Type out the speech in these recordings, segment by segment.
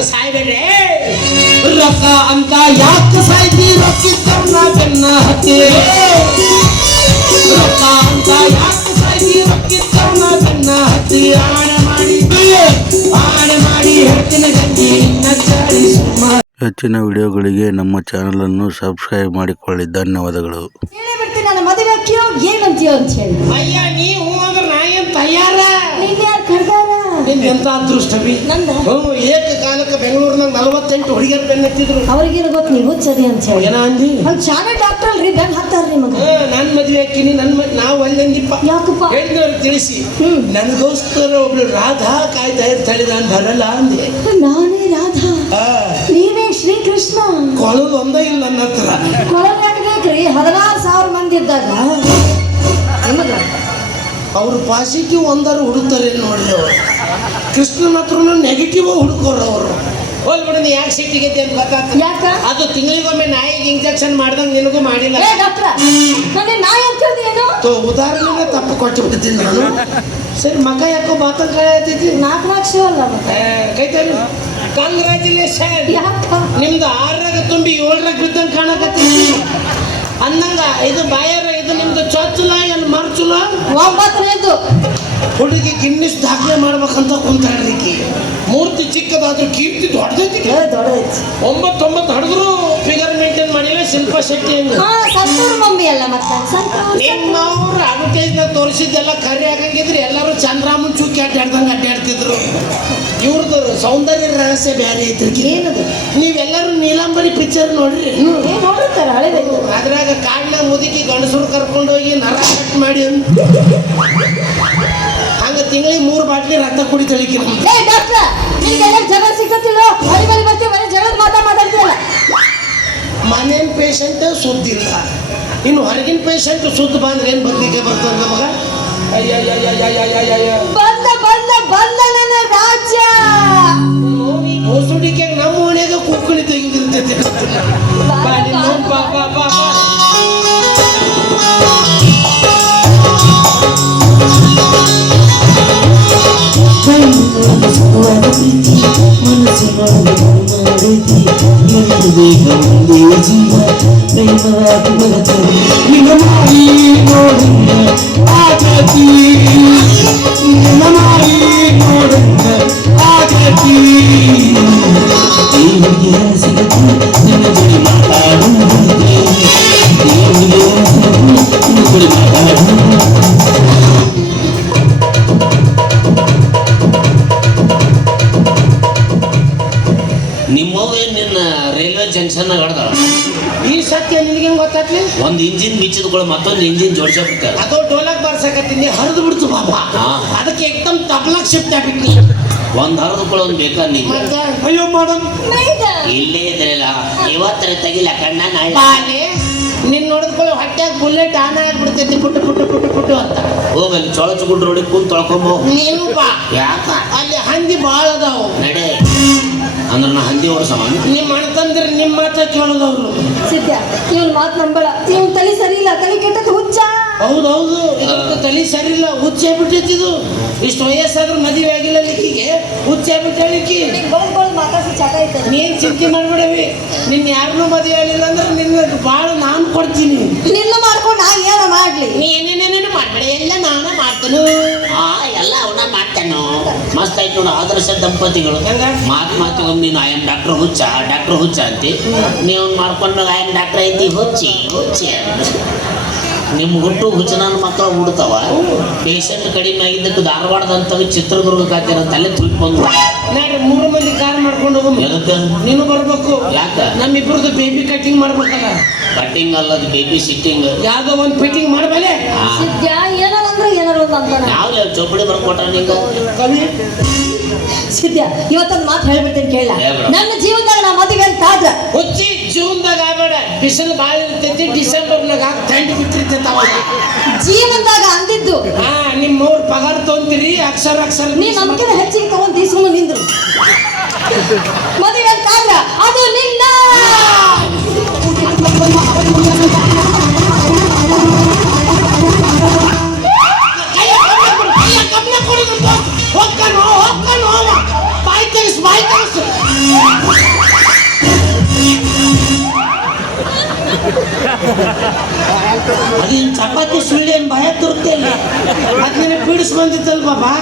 ಅಂತ ಸಾಯ್ಬೇಡ್ರೆ. ರೊಕ್ಕ ಅಂತ ಯಾಕೆ ಸಾಯ್ತಿ ರೊಕ್ಕಿದ್ದವ್ನ ಬೆನ್ನ ಹತ್ತಿ. ರೊಕ್ಕ ಅಂತ ಯಾಕೆ ಸಾಯ್ತಿ ರೊಕ್ಕಿದ್ದವ್ನ ಬೆನ್ನ ಹತ್ತಿ. ಆಣೆ ಮಾಡಿ ಹೇಳ್ತೀನಿ ಗಂಜಿ ನಚ್ಚಾಡಿ ಸುಮ್ಮ. ಹೆಚ್ಚಿನ ವಿಡಿಯೋಗಳಿಗೆ ನಮ್ಮ ಚಾನಲನ್ನು ಸಬ್ಸ್ಕ್ರೈಬ್ ಮಾಡಿಕೊಳ್ಳಿ. ಧನ್ಯವಾದಗಳು. ನನ್ನ ಮದುವೆ ಹಾಕಿಯೋ ಏನಂತೀಯೋ ಅಂತ ಹೇಳಿ. ಅಯ್ಯ ನೀವು ಅಂದ್ರೆ ನಾ ಏನ್ ತಯಾರ. ನೀನ್ ಯಾರು ಕರ್ದಾರ? ಎಂತ ಅದೃಷ್ಟ ಬಿ ನಂದ. ಏಕಕಾಲಕ್ಕೆ ಬೆಂಗಳೂರಿನಾಗ 48 ಹುಡುಗಿಯರು ಬೆನ್ನ ಹತ್ತಿದ್ರು. ಅವ್ರಿಗೇನು ಗೊತ್ತು ನೀವು ಹುಚ್ಚದಿ ಅಂತ ಹೇಳಿ. ಏನ ಅಂದಿ? ಅಲ್ಲಿ ಚಾನೆ ಡಾಕ್ಟರ್ ಅಲ್ರಿ ಬೆನ್ ಹತ್ತಾರ್ರಿ ಮಗ. ನನ್ ಮದ್ವೆ ಹಾಕಿನಿ ನಾವು ಅಲ್ಲಂದಿಪ್ಪ. ಯಾಕಪ್ಪ? ಹೇಳಿದವ್ರು ತಿಳಿಸಿ ನನಗೋಸ್ಕರ ಒಬ್ಳು ರಾಧಾ ಕಾಯ್ತಾ ಇರ್ತಾಳೆ, ನಾನು ಬರಲ್ಲ ಅಂದೆ. ನಾನೇ ರಾಧಾ, ನೀವೇ ಶ್ರೀಕೃಷ್ಣ. ಕೊಳಲು ಒಂದೇ ಇಲ್ಲ ನನ್ನ ಹತ್ರ. ಕೊಳಲ್ ಯಾಕಬೇಕ್ರಿ? 16,000 ಮಂದಿ ಇದ್ದಾಗ ನಿಮಗ ಅವ್ರು ಪಾಸಿಟಿವ್ ಒಂದಾರು ಹುಡುಕ್ತಾರೆ ನೋಡ್ರಿ. ಅವರು ಕೃಷ್ಣನ ಹತ್ರನು ನೆಗೆಟಿವ್ ಹುಡುಕೋರು. ಅವರು ಹೋಲ್ಬಿಡ ನೀ ಯಾಕೆ ಸಿಟ್ಟಿಗೈತಿ ಅಂತ ಗೊತ್ತಾಗ್ತದೆ. ಯಾಕ? ಅದು ತಿಂಗಳಿಗೊಮ್ಮೆ ನಾಯಿಗೆ ಇಂಜೆಕ್ಷನ್ ಮಾಡ್ದಂಗೆ ನಿನಗೂ ಮಾಡಿಲ್ಲ. ಡಾಕ್ಟ್ರ ನನಗೆ ನಾಯಿ ಅಂತಂದ್ರೆ ಏನು? ಉದಾಹರಣೆನ ತಪ್ಪು ಕೊಟ್ಟು ಬಿಡ್ತೀನಿ ನಾನು. ಸರಿ ಮಗ ಯಾಕೋ ಬಾತಂಗ್ ಕಳೆ ಆಗ್ತೈತಿ. 4 ಶೋ ಅಲ್ಲ ಕೈತಾರಿ ಕಂಗ್ರ್ಯಾಚುಲೇಷನ್. ನಿಮ್ದು 6ರಾಗ ತುಂಬಿ 7ರಾಗ ಬಿದ್ದಂಗೆ ಕಾಣಕತ್ತೀವಿ ಅಂದಂಗ. ಇದು ಬಾಯಾರ ಇದು ನಿಮ್ದು ಚೊಚ್ಚಲ ಏನು ಮರ್ಚುಲ? 9ನೇದು ಹುಡುಗಿ ಗಿನ್ನಿಸ್ ದಾಖಲೆ ಮಾಡ್ಬೇಕಂತ ಕುಂತಾಡ್ಲಿಕ್ಕೆ. ಮೂರ್ತಿ ಚಿಕ್ಕದಾದ್ರೂ ಕೀರ್ತಿ ದೊಡ್ಡದೈತಿ. 9 ಹಡಿದ್ರು ಫಿಗರ್ ಮೇಂಟೈನ್ ಮಾಡಿಲ್ಲ. ಶಿಲ್ಪಾ ಶೆಟ್ಟಿ ಸಂತೂರ್ ಮಮ್ಮಿ ಅಲ್ಲ ಮತ್ತೆ ನಿಮ್ಮವ್ರು ಅಡ್ವರ್ಟೈಸ್ನಾಗ ತೋರಿಸಿದ್ದೆಲ್ಲ ಕರಿ ಆಗಂಗಿದ್ರೆ ಎಲ್ಲರೂ ಚಂದ್ರಾಮನ್ ಚುಕ್ಕಿ ಅಡ್ಡಾಡ್ದಂಗೆ ಅಡ್ಡಾಡ್ತಿದ್ರು. ಇವ್ರದ್ದು ಸೌಂದರ್ಯ ರಹಸ್ಯ ಬೇರೆ ಐತ್ರಿ. ಏನದು? ನೀವೆಲ್ಲರೂ ನೀಲಾಂಬರಿ ಪಿಕ್ಚರ್ ನೋಡ್ರಿ. ನೋಡಿರ್ತಾರ ಹಳೆದ. ಅದ್ರಾಗ ಕಾಡ್ನಾಗ ಮುದುಕಿ ಗಂಡಸರು ಕರ್ಕೊಂಡು ಹೋಗಿ ನರ ಕಟ್ ಮಾಡಿ ಹಂಗ ತಿಂಗಳಿಗೆ 3 ಬಾಟ್ಲಿ ರಕ್ತ ಕುಡಿತಳಿಕೆ. ಡಾಕ್ಟ್ರ ನಿಮಗೆಲ್ಲ ಜಗಳ ಸಿಕ್ಕತ್ತಿಲ್ಲ. ಬಳಿ ಬರ್ತೀವಿ ಬರೀ ಜಗಳದ ಮಾತಾಡ್ತೀವಲ್ಲ. ಮನೇನ್ ಪೇಷಂಟ್ ಸುದ್ದಿಲ್ಲ, ಇನ್ನು ಹೊರಗಿನ ಪೇಷಂಟ್ ಸುದ್ದಿ ಬಂದ್ರೆ ಏನ್ ಬದ್ಲಿಕ್ಕೆ ಬರ್ತದ ನಮಗ? ಬಂದ ನನ್ನ ರಾಜ್ಯ. ಹೊಸುಡಿಕೆ ನಮ್ಮ ಮನೆಯಾಗ ಕುಕ್ಕುಳಿ ತೆಗೆದಿರ್ತೈತೆ. ರೈಲ್ವೆ ಜಂಕ್ಷನ್ ಹೊಡೆದ ಈ ಸತ್ಯ ನಿನಗೆ ಗೊತ್ತಾಗ್ಲಿ? ಒಂದು ಇಂಜಿನ್ ಬಿಚ್ಚಿದ್ಗಳು ಮತ್ತೊಂದು ಇಂಜಿನ್ ಜೋಡಿಸಬಿಟ್ಟ. ಅದು ಡೋಲಕ್ ಬಾರ್ಸಕತ್ತೀನಿ ಹರಿದು ಬಿಡ್ತು ಬಾಬಾ. ಅದಕ್ಕೆ ಏಕದಮ್ ತಬ್ಲಕ್ ಶಿಫ್ಟ್ ಆಗ್ಬಿಟ್ಟಿ. ಒಂದು ಹರಿದುಕೊಳ್ಳೋ ಒಂದು ಬೇಕಾ ನೀನು? ಅಯ್ಯೋ ಮೇಡಮ್ ಇಲ್ಲೇ ಇದ್ರಲ್ಲ ಇವತ್ತರ ತೆಗಿಲ ಕಣ್ಣ ನಾಳೆ ನಿನ್ ನೋಡಿದ್ಕೊಳ್ಳೋ ಹೊಟ್ಟೆಗೆ ಬುಲೆಟ್ ಆನ ಆಗ್ಬಿಡ್ತೈತಿ. ಪುಟ್ಟು ಪುಟ್ಟು ಪುಟ್ಟು ಪುಟ್ಟು ಅಂತ ಹೋಗಲ್ಲಿ ಚೊಳಚುಗುಡ್ ರೋಡಿಗೆ ಕುಂತ್ ತೊಳ್ಕೊಂಬೋ. ನೀವು ಬಾ. ಯಾಕ? ಅಲ್ಲಿ ಹಂದಿ ಬಾಳ ಅದಾವು. ನಡೆ ಅಂದ್ರೆ ನಾ ಹಂದಿ ಓಡಿಸಮ. ನಿಮ್ಮ ಅಣ್ತಂದ್ರೆ ನಿಮ್ಮ ಮಾತ್ರ ಕೇಳೋದವ್ರು. ಸಿದ್ಧ ಇವನ್ ಮಾತು ನಂಬಳ. ಇವನ್ ತಲೆ ಸರಿ ಇಲ್ಲ, ತಲೆ ಕೆಟ್ಟದ್ದು ಹುಚ್ಚ. ಹೌದೌದು, ಇದಕ್ಕೆ ತಲೆ ಸರಿ ಇಲ್ಲ, ಹುಚ್ಚೆ ಬಿಟ್ಟಿದ್ದು. ಇಷ್ಟು ವಯಸ್ಸಾದ್ರೂ ಮದುವೆ ಆಗಿಲ್ಲ ಲಿಕ್ಕಿಗೆ ಹುಚ್ಚೆ ಬಿಟ್ಟಿಕ್ಕೆ. ಮಾತಾಡ್ಸಿ ಚಾಟ ಐತೆ. ನೀನ್ ಚಿಂತೆ ಮಾಡ್ಬಿಡವಿ. ನಿನ್ ಯಾರನ್ನೂ ಮದುವೆ ಆಗಿಲ್ಲ ಅಂದ್ರೆ ನಿನ್ನ ಬಾಳ ನಾನು ಕೊಡ್ತೀನಿ. ನಿನ್ನ ಮಾಡ್ಕೊಂಡು ನಾ ಏನ ಮಾಡ್ಲಿ? ನೀನೇನೇನೇನು ಮಾಡ್ಬೇಡ, ಎಲ್ಲ ನಾನೇ ಮಾಡ್ತೇನೆ. ಎಲ್ಲ ಅವನ ಮಾಡ್ತೇನೋ. ಮಸ್ತ್ ಆಯ್ತು ನೋಡು ಆದರ್ಶ ದಂಪತಿಗಳು. ಮಾತಿಗೊಮ್ಮೆ ನೀನು ಐ ಆಮ್ ಡಾಕ್ಟರ್ ಹುಚ್ಚ ಅಂತಿ. ನೀವು ಮಾಡ್ಕೊಂಡಾಗ ಐ ಆಮ್ ಡಾಕ್ಟರ್ ಐತಿ ಹುಚ್ಚಿ ನಿಮ್ಮ ಹುಟ್ಟು ಹುಚ್ಚ ನನ್ನ ಮಕ್ಕಳು ಹುಡ್ತಾವ. ಪೇಷಂಟ್ ಕಡಿಮೆ ಆಗಿದ್ದಕ್ಕೆ ಧಾರವಾಡದಂತ ಚಿತ್ರದುರ್ಗಕ್ಕೆ ಹಾಕಿರೋ ತಲೆ ತುಳಿದು ಬಂದು ನಾಳೆ 3 ಮಂದಿ ಕಾರ್ ಮಾಡ್ಕೊಂಡು ಹೋಗು. ಎದಕ್ಕೆ ನೀನು ಬರ್ಬೇಕು. ಯಾಕ? ನಮ್ಮಿಬ್ರದ್ದು ಬೇಬಿ ಕಟಿಂಗ್ ಮಾಡ್ಬೇಕಲ್ಲ. ಕಟಿಂಗ್ ಅಲ್ಲದು ಬೇಬಿ ಸಿಟ್ಟಿಂಗ್. ಯಾವ್ದೋ ಒಂದು ಫಿಟ್ಟಿಂಗ್ ಮಾಡ್ಬಲೆ. ಸಿದ್ಧ ಏನಾರ ಅಂದ್ರೆ ಏನಾರ ಒಂದು ಅಂತಾನ. ಯಾವ ಚೌಪಡಿ ಬರ್ಕೊಟ್ಟ ನಿಂಗ ಕವಿ? ಸಿದ್ಧ ಇವತ್ತೊಂದು ಮಾತು ಹೇಳ್ಬಿಡ್ತೇನೆ ಕೇಳ. ನನ್ನ ಜೀವನದಾಗ ನಾ ಮದುವೆ ಅಂತ ಆದ್ರ ಹುಚ್ಚಿ ಜೂನ್ದಾಗ ಆಗ್ಬೇಡ. ಬಿಸಿಲು ಬಾಳ ಇರ್ತೈತಿ. ಡಿಸೆಂಬರ್ನಾಗ ಥಂಡಿ ಬಿಟ್ಟಿರ್ತೈತಿ. ಜೀವನದಾಗ ಅಂದಿದ್ದು ನಿಮ್ಮವ್ರ ಪಗಾರ ತೊಂತೀರಿ ಅಕ್ಷರ ನೀ ನಮ್ಕಿಂತ ಹೆಚ್ಚಿಗೆ ತಗೊಂಡ್ ತೀಸ್ಕೊಂಡು ನಿಂದ್ರು. ಮದುವೆ ಅಂತ ಆದ್ರ ಅದು ನಿನ್ನ. ಬಾಯಿ ತೆಗಿಸ್ ಅದೇನು ಚಪಾತಿ ಸುಳ್ಳಿ ಏನು ಭಯ ತುರ್ತೇನೆ ಅದನ್ನ ಪೀಡಿಸ್ ಬಂದಿತ್ತಲ್ ಬಾಬಾ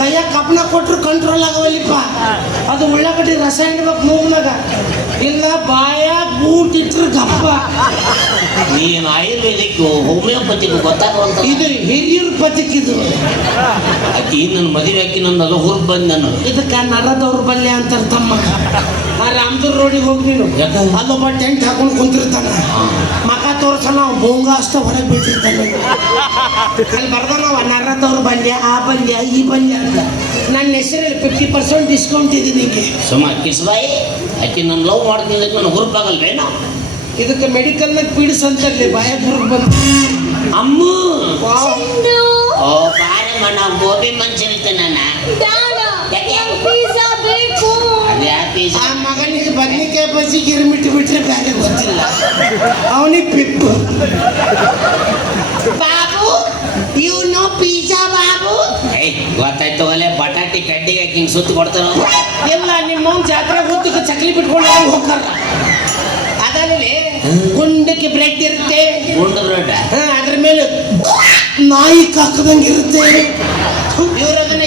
ಕೈಯಾಗ ಕಪ್ಪನ ಕೊಟ್ರು ಕಂಟ್ರೋಲ್ ಆಗವಲ್ಲಿಪ್ಪ ಅದು ಉಳ್ಳಾಗಡ್ಡಿ ರಸ ಇಡ್ಬೇಕು ಮೂಗ್ನಾಗ ಇಲ್ಲ ಬಾಯಾಗ ಬೂಟ್ ಇಟ್ರು ಗಪ್ಪ. ನೀನು ಆಯುರ್ವೇದಿಕ್ ಹೋಮಿಯೋಪತಿಗೂ ಗೊತ್ತಾಗುವಂತ ಇದು ಹಿರಿಯರ ಪತಿಕಿದು. ಆಕಿ ನನ್ನ ಮದುವೆ ಆಕಿ ನನ್ನ ಹುರ್ಕ್ ಬಂದ್ ನಾನು ಇದಕ್ಕೆ ನರದವ್ರ ಬಲ್ಯ ಅಂತಾರ ತಮ್ಮ. ಆ ರಾಮದುರ್ ರೋಡಿಗೆ ಹೋಗಿ ನೀನು ಅಲ್ಲೊಬ್ಬ ಟೆಂಟ್ ಹಾಕೊಂಡು ಕುಂತಿರ್ತಾನ, ಮಕ ತೋರ್ಸಣ ಬೋಂಗ ಅಷ್ಟ ಹೊರಗೆ ಬಿಟ್ಟಿರ್ತಾನೆ. ಅಲ್ಲಿ ಬರ್ದಾನವ ನರದವ್ರ ಬಲ್ಯ, ಆ ಬಲ್ಯ, ಈ ಬಲ್ಯ ಅಂತ. ನನ್ನ ಹೆಸರಲ್ಲಿ 50% ಡಿಸ್ಕೌಂಟ್ ಇದೆ ನಿಂಗೆ. ಸುಮ್ಮ ಕಿಸ್ಬಾಯಿ ಆಕಿ ನನ್ನ ಲವ್ ಮಾಡ್ತೀನಿ ನನ್ನ ಹುರುಪಾಗಲ್ವೇನೋ. ಇದಕ್ಕೆ ಮೆಡಿಕಲ್ನಾಗ ಪೀಡಿಸ್ ಅಂತಲ್ಲಿ ಬಾಯ ಬುರ್ಗ್ ಬಂದು ಅಮ್ಮ ಚಿನ್ನು, ಓ ಬಾರೆ ಮಣ್ಣ ಗೋಬಿ ಮಂಚೂರಿ ನಾನು ಬೇಡ, ಪಿಜ್ಜಾ ಬೇಕು. ಅದೇ ಪೀಸ್ ಆ ಮಗನಿಗೆ ಬದ್ನಿಕಾಯಿ ಬಜ್ಜಿ ಗಿರ್ಮಿಟ್ಟು ಬಿಟ್ರೆ ಬೇರೆ ಗೊತ್ತಿಲ್ಲ, ಅವನಿಗೆ ಪಿಪ್ಪು. Babu you know pizza Babu? ಗೊತ್ತಾಯ್ತು ಅಲ್ಲೇ ಬಟಾಟಿ ಕಡ್ಡಿಗೆ ಹಿಂಗೆ ಸುತ್ತು ಕೊಡ್ತಾರ. ಎಲ್ಲ ನಿಮ್ಮ ಜಾತ್ರೆ ಗೊತ್ತಿಗೆ ಚಕ್ಲಿ ಬಿಟ್ಕೊಂಡು ಹೋಗ್ತಾರ. ಅದಾಗಲೇ ಗುಂಡಕ್ಕೆ ಬ್ರೆಡ್ ಇರುತ್ತೆ, ಗುಂಡು ಬ್ರೆಡ್ ಅದ್ರ ಮೇಲೆ ನಾಯಿ ಕಾಕದಂಗಿರುತ್ತೆ. ಇವರು ಅದನ್ನ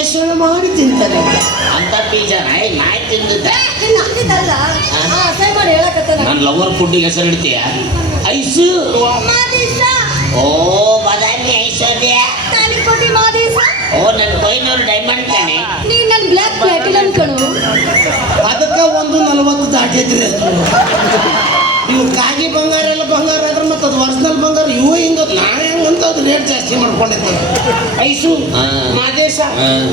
ಎಸಳು ಮಾಡಿ ತಿಂತಾರೆ. ಅಂತ ಪಿಜ್ಜಾ ನಾಯಿ ತಿಂದಿದ್ದ. ಇನ್ನು ಹಾಕಿದ್ದಲ್ಲ, ಸೈ ಮಾಡಿ ಹೇಳಕತ್ತಾನ. ನನ್ನ ಲವರ್ ಫುಡ್ಡಿಗೆ ಹೆಸರು ಇಡ್ತೀಯ? ಐಸು ಮಾದೇಶ, ಓ ಬಾದಾಮಿ ಐಶ್ವರ್ಯ, ತಾಲಿಕೋಟಿ ಮಾದೇಶ. ಓ ನನ್ನ ಕೊಯ್ನೂರು ಡೈಮಂಡ್ ಕಣೆ. ನೀನ್ ನನ್ ಬ್ಲ್ಯಾಕ್ ಪ್ಲಾಟಿನಮ್ ಕಣು. ಅದಕ್ಕೆ 140 ದಾಟೈತ್ರಿ ಅದು. ಇವು ಕಾಗಿ ಬಂಗಾರ ಎಲ್ಲ ಬಂಗಾರ ಆದ್ರೆ ಮತ್ತೆ ಅದು ಒರಿಜಿನಲ್ ಬಂಗಾರ ಇವು ಹಿಂಗ ನಾಳೆ ಹೆಂಗಂತ ಅದು ರೇಟ್ ಜಾಸ್ತಿ ಮಾಡ್ಕೊಂಡಿದ್ದೆ. ಐಸು ಮಾದೇಶ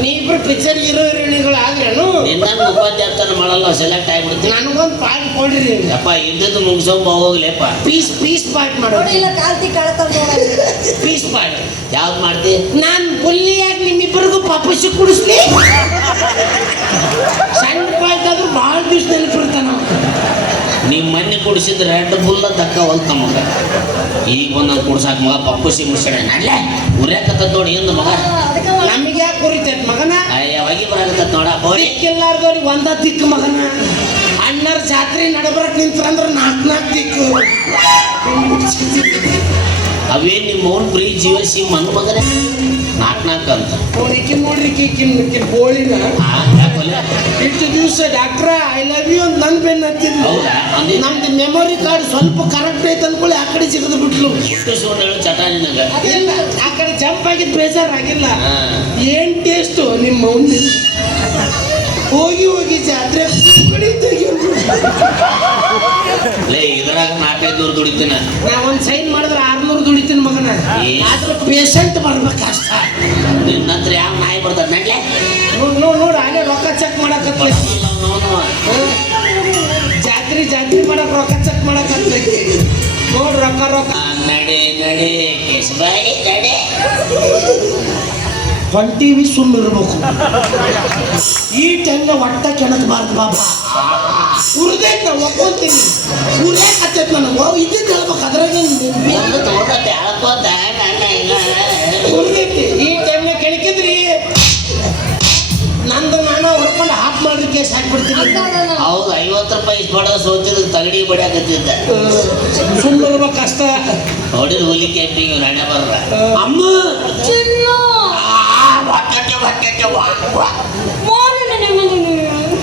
ನೀವಿಬ್ರು ಪಿಕ್ಚರ್ ಹೀರೋಯಿನಿಗಳು ಆದ್ರೇನು ನಿನ್ನ ಉಪಾಧ್ಯಾಯ ಮಾಡಲ್ಲ ಸೆಲೆಕ್ಟ್ ಆಗ್ಬಿಡ್ತೀನಿ. ನನಗೊಂದು ಪಾರ್ಟ್ ಕೊಡ್ರಿ. ಯಪ್ಪ ಇದ್ದದ್ದು ಮುಗಿಸೋಂಬ ಹೋಗ್ಲೇಪ್ಪ. ಪೀಸ್ ಪಾರ್ಟ್ ನೋಡಿ ಮಾಡೋದು. ಇಲ್ಲ ಕಾಲ್ತಿ ಕಳತಾವ ನೋಡ. ಪೀಸ್ ಪಾರ್ಟ್ ಯಾವ್ದು ಮಾಡ್ತಿ? ನಾನು ಬುಲ್ಲಿಯಾಗಿ ನಿಮ್ಮಿಬ್ಬರಿಗೂ ಪಪ್ಪಸಿ ಕುಡಿಸ್ಲಿ. ಸಣ್ಣ ಪಾರ್ಟ್ ಆದ್ರೂ ಭಾಳ ದಿವ್ಸ ನೆನಪಿರ್ತಾನ. ನಿಮ್ಮ ಮನೆ ಕುಡಿಸಿದ ರೆಡ್ ಬುಲ್ ದಕ್ಕ ಹೊಲ್ತ ಮಗ. ಈಗ ಒಂದೊಂದು ಕುಡ್ಸಾಕ ಮಗ ಪಪ್ಪಸಿ ಮುಡ್ಸ್ಯಾಡ ಅಲ್ಲೇ ಉರ್ಯಾಕತ್ತ ನೋಡಿ ಏನು ಮಗ. ನಮಗೆ ಯಾಕೆ ಕುರಿತೈತ್ ಮಗನ? ಅಯ್ಯ ಹೊಗಿ ಬರಾಕತ್ತ ನೋಡ ಬೋರಿ. ದಿಕ್ಕಿಲ್ಲಾರ್ದವ್ರಿಗೆ ಒಂದ ದಿಕ್ಕು ಮಗನ. ಅಣ್ಣರ ಜಾತ್ರೆ ನಡಬರಕ್ ನಿಂತ್ರಂದ್ರೆ 4 ದಿಕ್ಕು. ಅವೇ ನಿಮ್ಮ ಓನ್ ಪ್ರೀ ಜೀವ ಸಿಂಹ ಮನ್ ಮಗನೇ 4 ಅಂತ ನೋಡ್ರಿ ಗೋಳಿನ ಯಾಕೊಲೆ ಇಷ್ಟು ದಿವಸ ಡಾಕ್ಟ್ರ ಐ ಲವ್ ಯು ಅಂತ ನನ್ ಬೆನ್ನ ಹತ್ತಿದ್ಲು. ಹೌದಾ? ನಮ್ದು ಮೆಮೊರಿ ಕಾರ್ಡ್ ಸ್ವಲ್ಪ ಕರೆಕ್ಟ್ ಐತೆ ಅನ್ಕೊಳ್ಳಿ ಆ ಕಡೆ ಸಿಗದು ಬಿಟ್ಲು. ಹೇಳು ಚಟಾನಿನಾಗ ಇಲ್ಲ ಆ ಕಡೆ ಜಂಪ್ ಆಗಿದ್ದು ಬೇಜಾರಾಗಿಲ್ಲ. ಹಾ. ಏನ್ ಟೇಸ್ಟು ನಿಮ್ಮ ಮೌನಿ. ಹೋಗಿ ಜಾತ್ರೆ ಲೇ ಇದ್ರಾಗ 400-500 ದುಡಿತೀನ. ನಾ ಒಂದ್ ಸೈನ್ ಮಾಡಿದ್ರೆ 600 ದುಡಿತೀನಿ ಮಗನ. ಆದ್ರೆ ಪೇಷಂಟ್ ಬರ್ಬೇಕಷ್ಟ. ನಿನ್ನ ಹತ್ರ ಯಾವ ನಾಯಿ ಬರ್ತದ ನಡ್ಲೆ ನೋಡು ಅಲ್ಲೇ ರೊಕ್ಕ ಚೆಕ್ ಮಾಡಕತ್ಲೆ. ಜಾತ್ರೆ ಮಾಡಕ್ ರೊಕ್ಕ ಚೆಕ್ ಮಾಡಕತ್ಲೈತಿ. ನೋಡ್ ರೊಕ್ಕ ನಡೆ ಕೇಶಬಾಯಿ ನಡೆ. ಹೊಂಟಿವಿ ಸುಮ್ಮಿರ್ಬೇಕು. ಈ ಟೈಮ್ನ ಒಟ್ಟ ಕೆಣಕಬಾರ್ದು ಬಾಬಾ. ಉರ್ದೈತ್ ನಾ ಒಪ್ಕೊಂತೀನಿ. ಉರ್ಯಾಕತ್ತೈತ್ ನನಗೆ ಇದ್ದಿದ್ದು ಹೇಳ್ಬೇಕು. ಅದ್ರಾಗ ಉರ್ದೈತಿ. ಈ ಟೈಮ್ನ ಕೆಣಕಿದ್ರಿ ನಂದು ನಾನು ಹೊಡ್ಕೊಂಡು ಹಾಫ್ ಮಾಡಿ ಕೇಸ್ ಹಾಕ್ಬಿಡ್ತೀನಿ. ಹೌದು 50 ರೂಪಾಯಿ ಬಡ ಸೋತಿದ ತಗಡಿ ಬಡಿಯಾಕತ್ತಿದ್ದ. ಸುಮ್ಮಿರ್ಬೇಕು ಅಷ್ಟ. ನೋಡಿದ ಹುಲಿ ಕ್ಯಾಂಪಿಂಗ್ ನಾಣ್ಯ ಬರದ ಅಮ್ಮ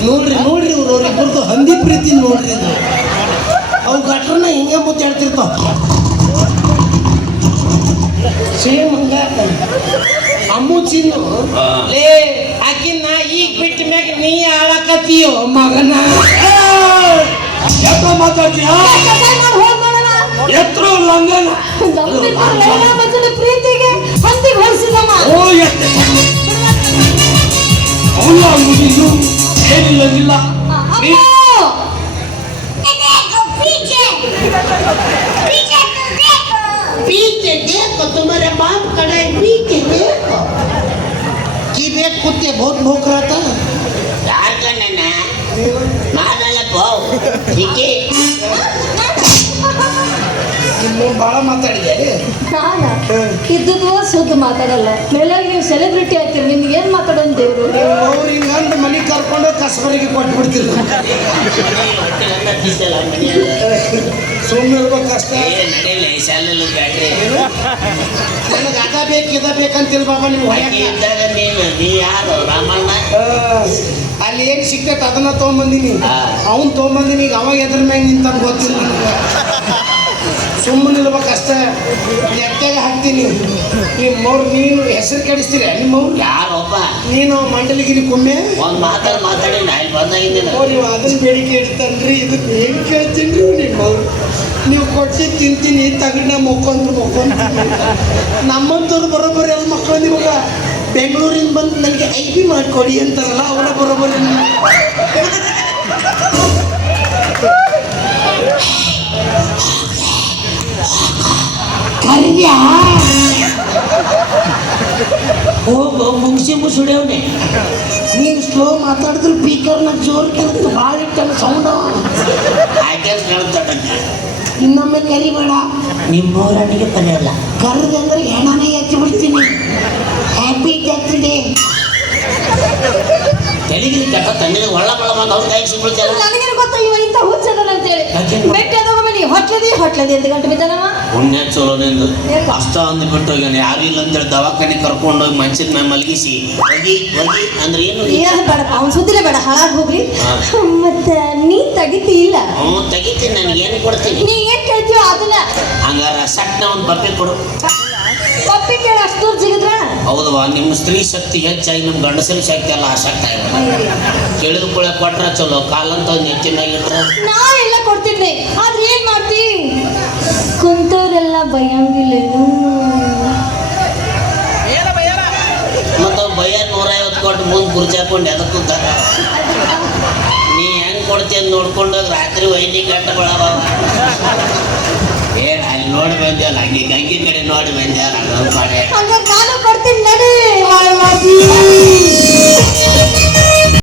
ನೋಡ್ರಿ ಅವ್ರಿಬ್ಬರದು ಹಂದಿ ಪ್ರೀತಿ ನೋಡ್ರಿ. ಇದು ಅವು ಗಟ್ರನ್ನ ಹಿಂಗೆ ಮುತ್ತಾಡ್ತಿರ್ತಾವ. ಸೇಮ್ ಹಂಗ ಅಮ್ಮು ಚಿನ್ನು. ಲೇ ಆಕಿನ ಈಗ ಬಿಟ್ಟ ಮ್ಯಾಗ ನೀ ಆಳಕತ್ತೀಯೋ ಮಗನ. ಎತ್ತ ಮಾತಾಡ್ತೀಯ ಎತ್ರ ಲಂಗನ ಪ್ರೀತಿಗೆ ಹಂದಿಗೆ ಹೊಲಿಸಿದಮ್ಮ. ಏನಿಲ್ಲ पीछे देखो तुम्हारे बाप खड़ा है पीछे देखो की बेग कुत्ते बहुत भूख रहा था ಯಾರ ಕಣ್ಣ ನಾನಲ್ಲ ಬಾವು ಹೀಗೆ ಭಾಳ ಮಾತಾಡಿದೆ. ಈ ಇದ್ದದ್ವ ಸುದ್ದ ಮಾತಾಡಲ್ಲ ಮೇಲಾಗಿ ನೀವು ಸೆಲೆಬ್ರಿಟಿ ಆಗ್ತೀರಿ ನಿಮ್ಗೆ ಏನ್ ಮಾತಾಡೋನ್ ದೇವ್ರು ಅವ್ರು ಹಿಂಗಂದು ಮನೆ ಕರ್ಕೊಂಡು ಕಸಬರಿಗೆ ಕೊಟ್ಟು ಬಿಡ್ತಿಲ್ಲ ಸುಮ್ಮನೆ ಇರ್ಬೇಕಷ್ಟ ನಡೆಯಲ್ಲ ಶಾಲೆಲ್ಲ ಬ್ಯಾಟ್ರಿ ನನಗೆ ಅದ ಬೇಕು ಇದ ಬೇಕಂತಿಲ್ಲ ಬಾಬಾ ನೀವು ಇದ್ದಾಗ ನೀ ಯಾರು ರಾಮಣ್ಣ ಅಲ್ಲಿ ಏನು ಸಿಗ್ತೈತೆ ಅದನ್ನ ತೊಗೊಂಬಂದಿನಿ ಹಾ. ಅವ್ನು ತೊಗೊಂಬಂದಿನಿ ಈಗ ಅವಾಗ ಎದ್ರ ಮ್ಯಾಗ ನಿಂತ ಗೊತ್ತಿಲ್ಲ ನನಗೆ ಸುಮ್ಮನೆ ಇರ್ಬೇಕಷ್ಟ ಎತ್ತಾಗ ಹಾಕ್ತೀನಿ ನಿಮ್ಮವ್ರು ನೀನು ಹೆಸರು ಕೆಡಿಸ್ತೀರ ನಿಮ್ಮವ್ರು ಯಾರೊಬ್ಬ ನೀನು ಮಂಡಲಿಗಿರಿ ಕೊಮ್ಮೆ ಒಂದ್ ಮಾತಾಡಿ ನಾಯಿ ಬಂದಾಗಿಂದ ನೀವು ಅದನ್ನ ಬೇಡಿಕೆ ಇಡ್ತಾನ್ರಿ ಇದಕ್ಕೆ ಏನು ಕೇಳ್ತೀನಿ ರೀ ನಿಮ್ಮವ್ರು ನೀವು ಕೊಟ್ಟು ತಿಂತೀನಿ ತಗಡ ಮೊಕ್ಕೊಂಡ್ರು ನಮ್ಮಂಥವ್ರು ಬರೋಬ್ಬರಿ ಎಲ್ಲ ಮಕ್ಕಳು ನಿಮಗ ಬೆಂಗಳೂರಿಂದ ಬಂದು ನನಗೆ ಐಬಿ ಮಾಡಿಕೊಡಿ ಅಂತಾರಲ್ಲ ಅವರ ಬರೋಬ್ಬರಿ ಕರಿದ್ಯಾ ಹೋಗು ಮುಗಿಸಿ ಮುಸುಡೇವ್ನೆ ನೀನು ಸ್ಲೋ ಮಾತಾಡಿದ್ರೆ ಸ್ಪೀಕರ್ನ ಜೋರು ಕೇಳುತ್ತೆ ಭಾಳ ಇಟ್ಟಲ್ಲ ಸೌಂಡ್ ಆಕೆ ಕೇಳ್ತಾಡ ಇನ್ನೊಮ್ಮೆ ಕರಿಬೇಡ ನಿಮ್ಮವ್ರ ಅಡಿಗೆ ಕಲಿಯಲ್ಲ ಕರೆದೆ ಅಂದ್ರೆ ಹೆಣನೇ ಎತ್ತಿ ಬಿಡ್ತೀನಿ ಹ್ಯಾಪಿ ಡೆತ್ ಡೇ ತೆಲಿಗಿರಿ ಕೆಟ್ಟ ತಣ್ಣಿಗೆ ಒಳ್ಳ ಬಂದು ಅವ್ರ ಕೈಗೆ ಸಿಗ್ಬಿಡ್ತಾರೆ ನನಗೇನು ಗೊತ್ತ ಇವ ಇಂಥ ಹುಚ್ಚದನ ಅಂತೇಳಿ ಬೆಟ್ಟ ಮನಿ ಹೊಟ್ಲದಿ ಅಂತ ಗಂಟು ಬಿದ್ದಾನವ ಪುಣ್ಯ ಚಲೋ ನಿಂದು ಯಾಕೆ? ಅಷ್ಟ ಅಂದ್ಬಿಟ್ಟು ಈಗ ಯಾರು ಇಲ್ಲ ಅಂತೇಳಿ ದವಾಖಾನೆ ಕರ್ಕೊಂಡೋಗಿ ಮಂಚದ ಮೇಲೆ ಮಲಗಿಸಿ ಒಗಿ ಅಂದ್ರೆ ಏನು ಏನು ಬೇಡಪ್ಪ ಅವ್ನ ಸುದ್ದಿಲೇ ಬೇಡ ಹಾಳಾಗಿ ಹೋಗ್ಲಿ ಮತ್ತ ನೀ ತೆಗಿತಿ ಇಲ್ಲ ಹ್ಞೂ ತೆಗಿತೀನಿ ನನಗೇನು ಕೊಡ್ತೀನಿ ನೀ ಏನ್ ಕೇಳ್ತೀಯೋ ಅದನ್ನ ಹಂಗಾರ ಸಟ್ನ ಒಂದು ಪಪ್ಪಿ ಕೊಡು ಪಪ್ಪಿ ಕೇಳಿ ಅಷ್ಟು ದೂರ ಜಿಗಿದ್ರ ಹೌದವಾ ನಿಮ್ಮ ಸ್ತ್ರೀ ಶಕ್ತಿ ಹೆಚ್ಚಾಗಿ ನಮ್ಮ ಗಂಡಸರ ಶಕ್ತಿ ಎಲ್ಲ ಆಸಕ್ತ ತಿಳಿದುಕೊಳ್ಳೆ ಕೊಟ್ರ ಚಲೋ ಕಾಲಂತ ನೆಚ್ಚಿನಾಗಿಟ್ರ ನಾ ಎಲ್ಲ ಕೊಡ್ತಿದ್ದೆ ಆದ್ರೆ ಏನ್ ಮಾಡ್ತಿ ಕುಂತವ್ರೆಲ್ಲ ಭಯಂಗಿಲ್ಲೇನು ಮತ್ತು ಭಯ 150 ಕೊಟ್ಟು ಮುಂದೆ ಕುರ್ಚಿ ಹಾಕೊಂಡು ಎದಕ್ಕೆ ಕೂತಾರ ನೀ ಹೆಂಗ್ ಕೊಡ್ತಿ ಅಂತ ನೋಡ್ಕೊಂಡು ರಾತ್ರಿ ವೈದ್ಯ ಗಂಟೆಗಳವ ಏನ್ ಅಲ್ಲಿ ನೋಡಿ ಬಂದ್ಯಲ್ಲ ಹಂಗೆ ಗಂಗೆ ಕಡೆ ನೋಡಿ ಬಂದ್ಯಲ್ಲ ಹಂಗ ನಾನು ಕೊಡ್ತೀನಿ ನಡಿ